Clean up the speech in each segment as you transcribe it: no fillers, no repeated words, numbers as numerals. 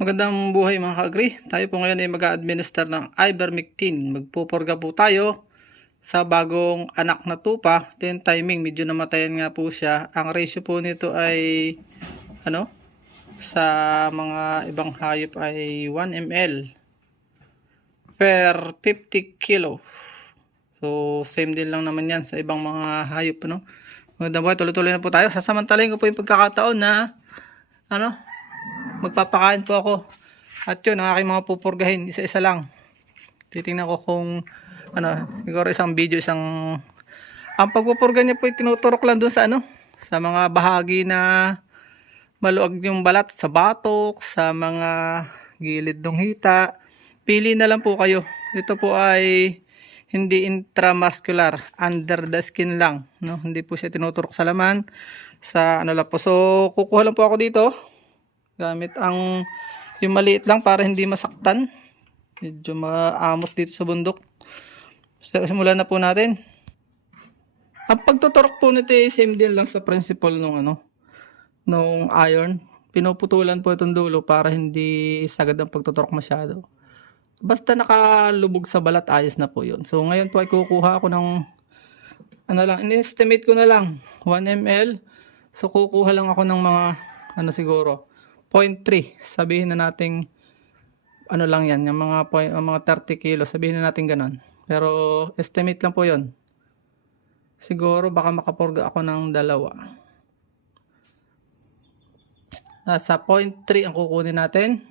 Magandang buhay mga ka-agri. Tayo po ngayon ay mag-a-administer ng ivermectin. Magpupurga po tayo sa bagong anak na tupa. Ito yung timing, medyo namatayan nga po siya. Ang ratio po nito ay sa mga ibang hayop ay 1 ml per 50 kilo. So same din lang naman yan sa ibang mga hayop. Magandang buhay, tuloy-tuloy na po tayo. Sasamantalahin ko po yung pagkakataon na magpapakain po ako. At yun, ang aking mga pupurgahin, isa-isa lang. Titingnan ko kung siguro isang video, ang pagpupurga niya po ay tinuturok lang dun sa sa mga bahagi na maluag yung balat, sa batok, sa mga gilid ng hita. Pili na lang po kayo. Ito po ay hindi intramuscular, under the skin lang, Hindi po siya tinuturok sa laman, sa lang po. So kukuha lang po ako dito gamit yung maliit lang para hindi masaktan. Medyo maamos dito sa bundok. So, simulan na po natin. Ang pagtuturok po nito ay same din lang sa principle nung iron. Pinuputulan po itong dulo para hindi sagad ang pagtuturok masyado. Basta nakalubog sa balat, ayos na po yun. So ngayon po ay kukuha ako ng in-estimate ko na lang 1 ml. So kukuha lang ako ng mga siguro 0.3, sabihin na nating lang yan, yung mga 30 kilo, sabihin na natin ganun. Pero estimate lang po yon. Siguro baka makapurga ako ng 2. Nasa 0.3 ang kukunin natin.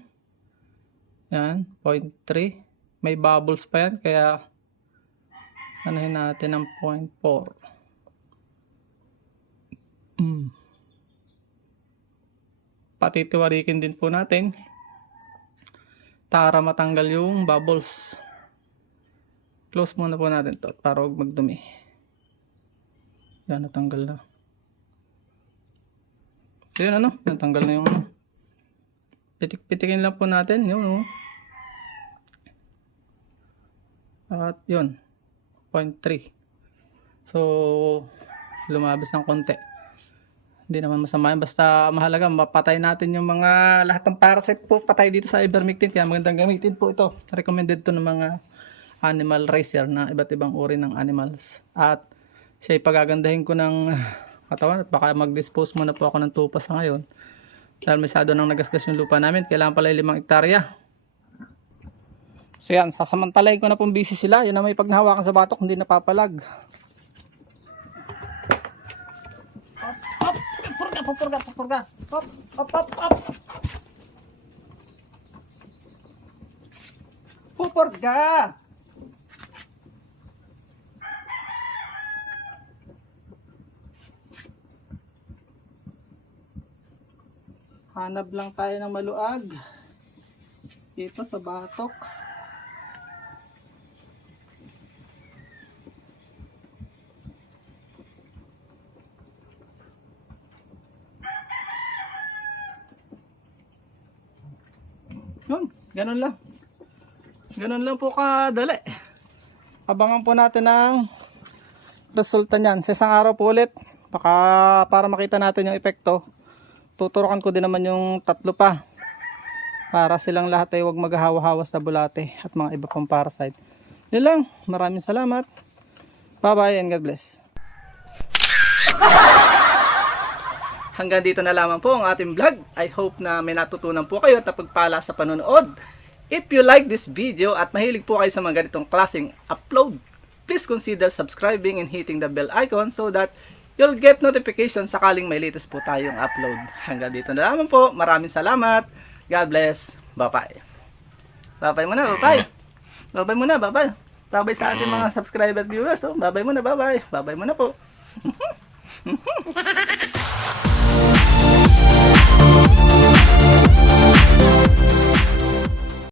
Yan, 0.3. May bubbles pa yan, kaya anuhin natin ng 0.4. Patitiwarikin din po natin para matanggal yung bubbles. Close muna po natin to para huwag magdumi. Yan, natanggal na. So yun natanggal na yung pitik-pitikin lang po natin yun At yun 0.3. So lumabas ng konti. Hindi naman masama yan. Basta mahalaga, mapatay natin yung mga lahat ng parasite po patay dito sa ivermectin. Kaya magandang gamitin po ito. Recommended to ng mga animal racer na iba't ibang uri ng animals. At siya ipagagandahin ko ng katawan at baka mag-dispose muna po ako ng tupa sa ngayon. Dahil masyado nang nagasgas yung lupa namin. Kailangan pala 5 hektarya. So yan, sasamantalahin ko na pong busy sila. Yan na may pagnahawakan sa batok, hindi napapalag. Pupurga. Up. Pupurga. Hanap lang tayo ng maluag. Dito sa batok. Yun, ganun lang. Ganun lang po kadali. Abangan po natin ang resulta niyan. Sa isang araw po ulit, baka para makita natin yung epekto, tuturukan ko din naman yung 3 pa. Para silang lahat ay huwag maghahawa-hawa sa bulate at mga iba pang parasite. Yun lang. Maraming salamat. Bye-bye and God bless. Hanggang dito na lamang po ang ating vlog. I hope na may natutunan po kayo at napagpala sa panonood. If you like this video at mahilig po kayo sa mga ganitong klaseng upload, please consider subscribing and hitting the bell icon so that you'll get notification sakaling may latest po tayong upload. Hanggang dito na lamang po. Maraming salamat. God bless. Bye-bye. Bye-bye muna. Bye-bye. Bye-bye muna. Bye-bye. Bye-bye sa ating mga subscriber viewers. Bye-bye muna. Bye-bye. Bye-bye muna po.